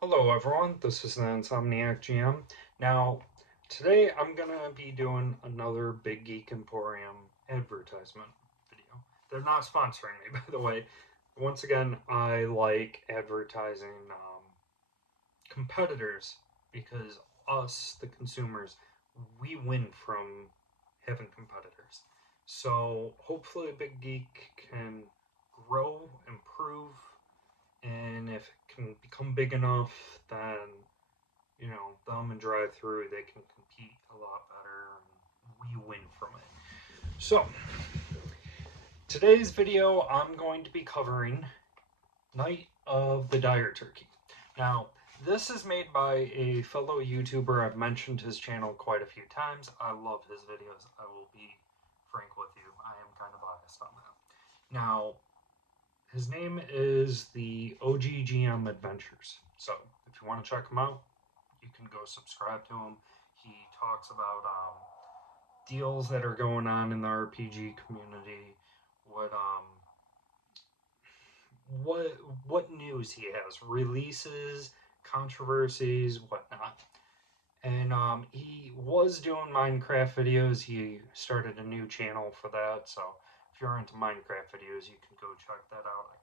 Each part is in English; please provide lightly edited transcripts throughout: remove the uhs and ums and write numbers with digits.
Hello everyone, this is the Insomniac GM. Now, today I'm gonna be doing another Big Geek Emporium advertisement video. They're not sponsoring me, by the way. Once again, I like advertising competitors because us, the consumers, we win from having competitors. So hopefully, Big Geek can grow, improve, and if it can become big enough, then them and drive through, they can compete a lot better and we win from it. So, today's video, I'm going to be covering Night of the Dire Turkey. Now, this is made by a fellow YouTuber. I've mentioned his channel quite a few times. I love his videos. I will be frank with you. I am kind of biased on that. Now, his name is the OGGM Adventures. So, if you want to check him out, you can go subscribe to him. He talks about deals that are going on in the RPG community, what um what what news he has, releases, controversies, whatnot. And he was doing Minecraft videos. He started a new channel for that. So if you're into Minecraft videos, you can go check that out. I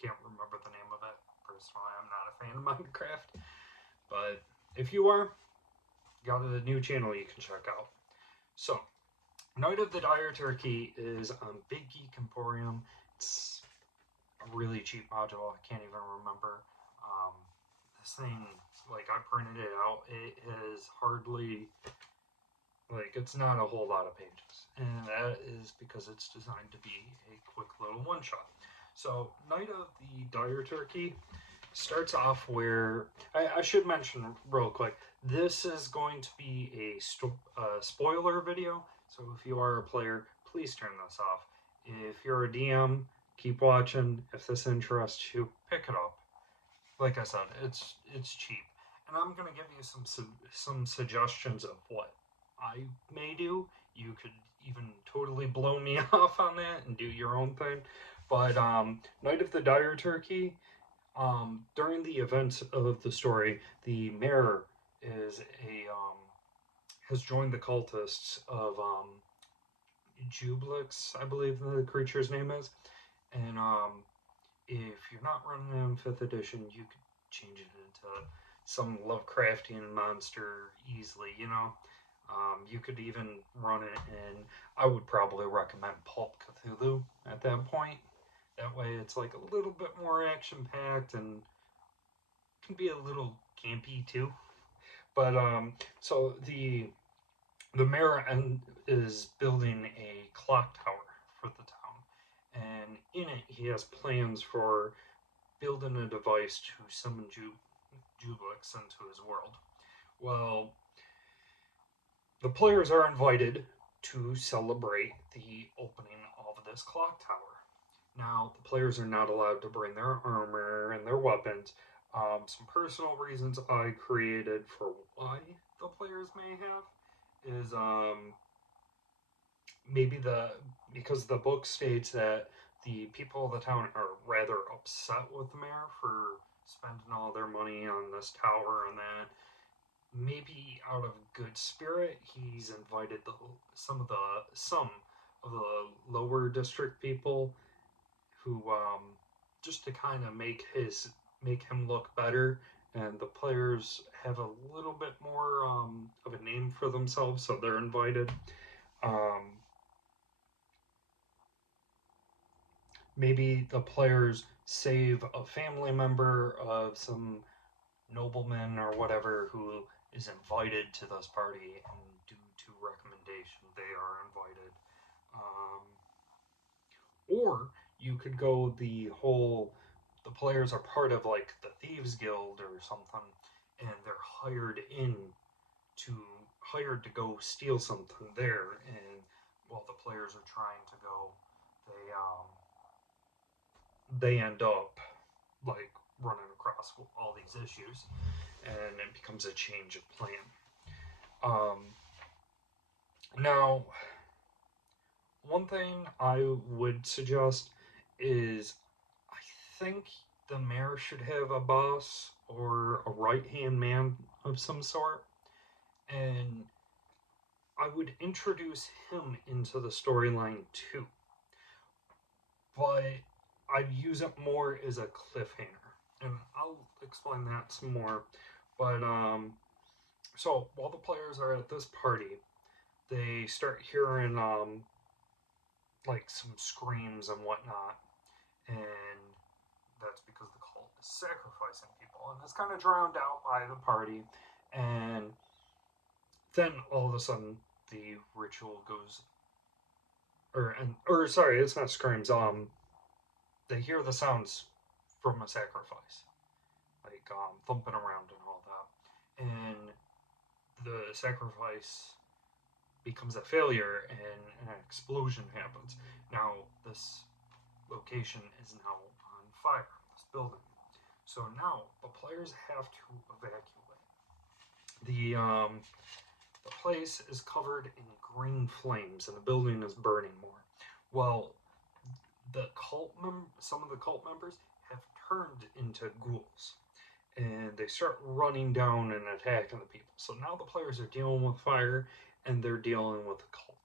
can't remember the name of it. Personally, I'm not a fan of Minecraft. But if you are, got a new channel you can check out. So, Night of the Dire Turkey is on Big Geek Emporium. It's a really cheap module. I can't even remember. Um, this thing, like, I printed it out. It is hardly, like, it's not a whole lot of pages. And that is because it's designed to be a quick little one shot. So, Night of the Dire Turkey starts off where I should mention real quick, this is going to be a spoiler video, so if you are a player, please turn this off. If you're a DM, keep watching. If this interests you, pick it up. Like I said, it's cheap, and I'm gonna give you some suggestions of what I may do. You could even totally blow me off on that and do your own thing. But Night of the Dire Turkey, during the events of the story, the mayor is a has joined the cultists of Jublix, I believe the creature's name is. And if you're not running it in fifth edition, you could change it into some Lovecraftian monster easily. You could even run it in. I would probably recommend Pulp Cthulhu at that point. That way, it's like a little bit more action packed and can be a little campy too. But so the mayor is building a clock tower for the town, and in it he has plans for building a device to summon Jublix into his world. Well, the players are invited to celebrate the opening of this clock tower. Now, the players are not allowed to bring their armor and their weapons. Some personal reasons I created for why the players may have is maybe because the book states that the people of the town are rather upset with the mayor for spending all their money on this tower and that. Maybe out of good spirit, he's invited some of the lower district people who just to kind of make him look better, and the players have a little bit more of a name for themselves, so they're invited. Um, Maybe the players save a family member of some nobleman or whatever who is invited to this party, and due to recommendation, they are invited. Um, or you could go the players are part of like the Thieves Guild or something, and they're to hired to go steal something there, and while the players are trying to go, they end up like running across all these issues, and it becomes a change of plan. Um, Now, one thing I would suggest is I think the mayor should have a boss or a right-hand man of some sort, and I would introduce him into the storyline too, but I'd use it more as a cliffhanger, and I'll explain that some more. But so while the players are at this party, they start hearing like some screams and whatnot, and that's because the cult is sacrificing people, and it's kind of drowned out by the party, and then all of a sudden the ritual goes, or sorry, it's not screams. They hear the sounds from a sacrifice, like thumping around and all that, and the sacrifice becomes a failure and an explosion happens. Now this location is now on fire, this building. So now the players have to evacuate. The place is covered in green flames and the building is burning more. Well, some of the cult members have turned into ghouls, and they start running down and attacking the people. So now the players are dealing with fire and they're dealing with the cult.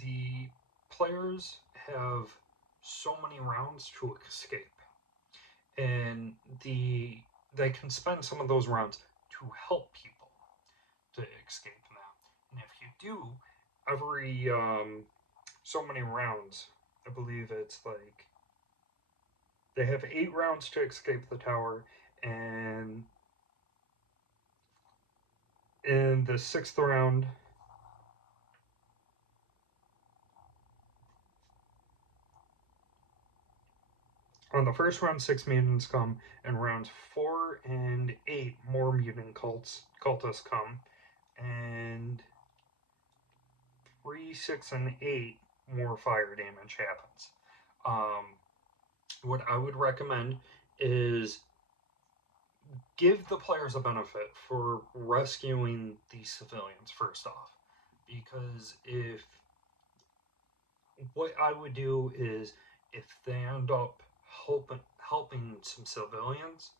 The players have so many rounds to escape, and they can spend some of those rounds to help people to escape now. And if you do every so many rounds, I believe it's like they have 8 rounds to escape the tower, and in the 6th round, on the first round, 6 mutants come, and rounds 4 and 8, more mutant cultists come, and 3, 6, and 8, more fire damage happens. What I would recommend is give the players a benefit for rescuing these civilians first off, because if what I would do is if they end up helping some civilians,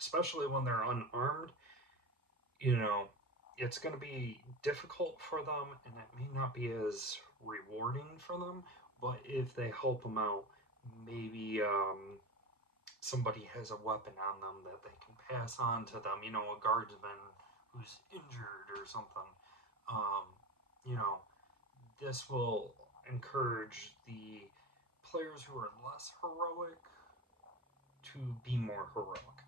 especially when they're unarmed, you know, it's going to be difficult for them and it may not be as rewarding for them. But if they help them out, maybe somebody has a weapon on them that they can pass on to them, a guardsman who's injured or something. Um, you know, this will encourage the players who are less heroic to be more heroic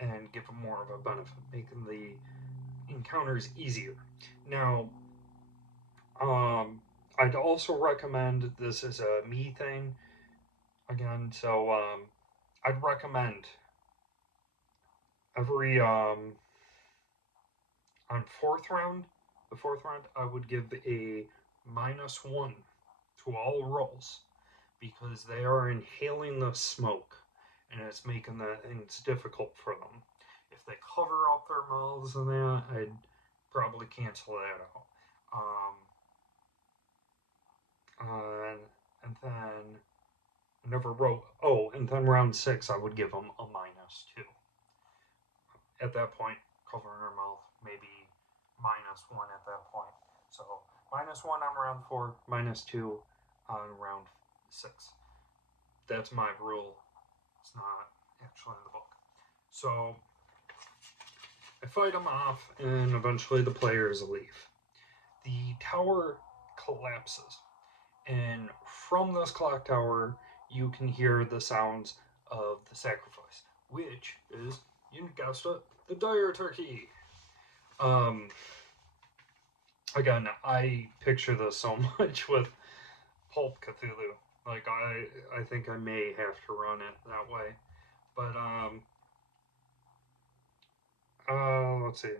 and give them more of a benefit, making the encounters easier. Now, I'd also recommend, this is a me thing again, so I'd recommend every on the fourth round, I would give a -1 to all rolls because they are inhaling the smoke and it's making things difficult for them. If they cover up their mouths and that, I'd probably cancel that out. And then never wrote. Oh, and then round 6, I would give them a -2. At that point, covering their mouth, maybe -1 at that point. So -1 on round 4, -2 on round 6. That's my rule. It's not actually in the book. So I fight them off, and eventually the players leave. The tower collapses, and from this clock tower, you can hear the sounds of the sacrifice, which is, you guessed it, the dire turkey. Again, I picture this so much with Pulp Cthulhu. Like, I think I may have to run it that way. But, let's see.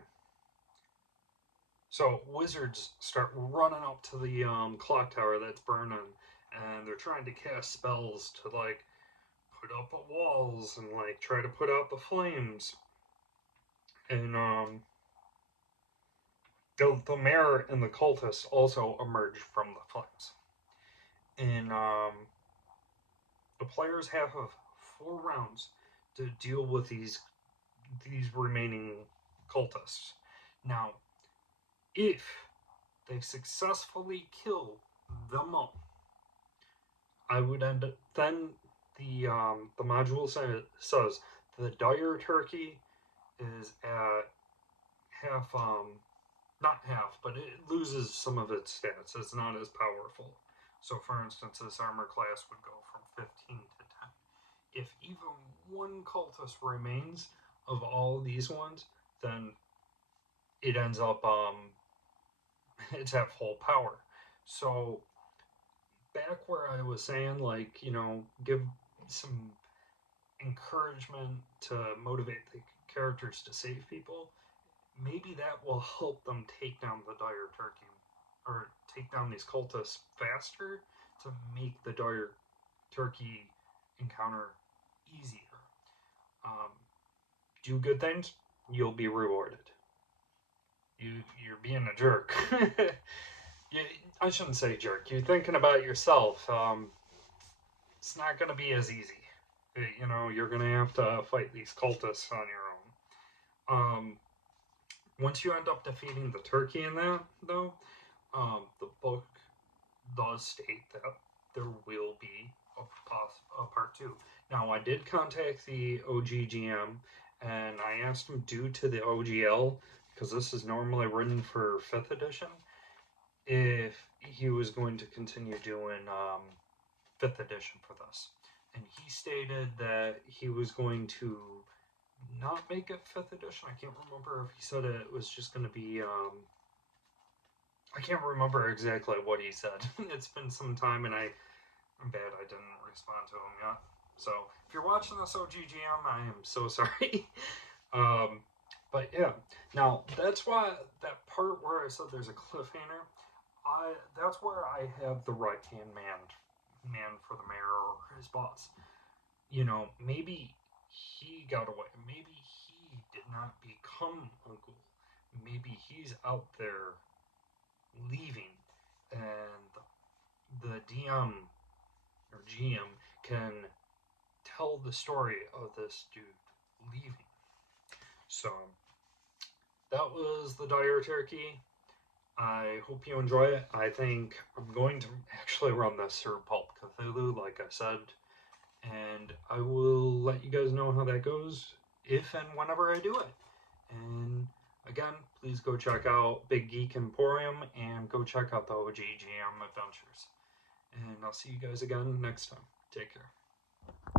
So, wizards start running up to the clock tower that's burning, and they're trying to cast spells to, like, put up the walls and, like, try to put out the flames. And, the mayor and the cultists also emerge from the flames. And, the players have 4 rounds to deal with these remaining cultists. Now, if they successfully kill them all, I would end up then the module says the dire turkey is at half not half, but it loses some of its stats. It's not as powerful. So for instance, this armor class would go from 15 to 10. If even one cultist remains of all these ones, then it ends up it's at full power. So back where I was saying, like, give some encouragement to motivate the characters to save people, maybe that will help them take down the dire turkey or take down these cultists faster to make the dire turkey encounter easier. Um, do good things, you'll be rewarded. You're being a jerk. I shouldn't say jerk. You're thinking about yourself. It's not going to be as easy. You're going to have to fight these cultists on your own. Once you end up defeating the turkey in that, though, the book does state that there will be a part 2. Now, I did contact the OGGM, and I asked him, due to the OGL, because this is normally written for 5th edition, if he was going to continue doing 5th edition for this. And he stated that he was going to not make it 5th edition. I can't remember if he said it was just going to be I can't remember exactly what he said. It's been some time, and I'm bad I didn't respond to him yet. So if you're watching this, OGGM, I am so sorry. But yeah, now that's why that part where I said there's a cliffhanger, that's where I have the right hand man for the mayor or his boss. Maybe he got away. Maybe he did not become Uncle. Maybe he's out there leaving, and the DM or GM can tell the story of this dude leaving. So that was the Dire Turkey. I hope you enjoy it. I think I'm going to actually run this through Pulp Cthulhu, like I said, and I will let you guys know how that goes if and whenever I do it. And again, please go check out Big Geek Emporium and go check out the OGGM Adventures. And I'll see you guys again next time. Take care.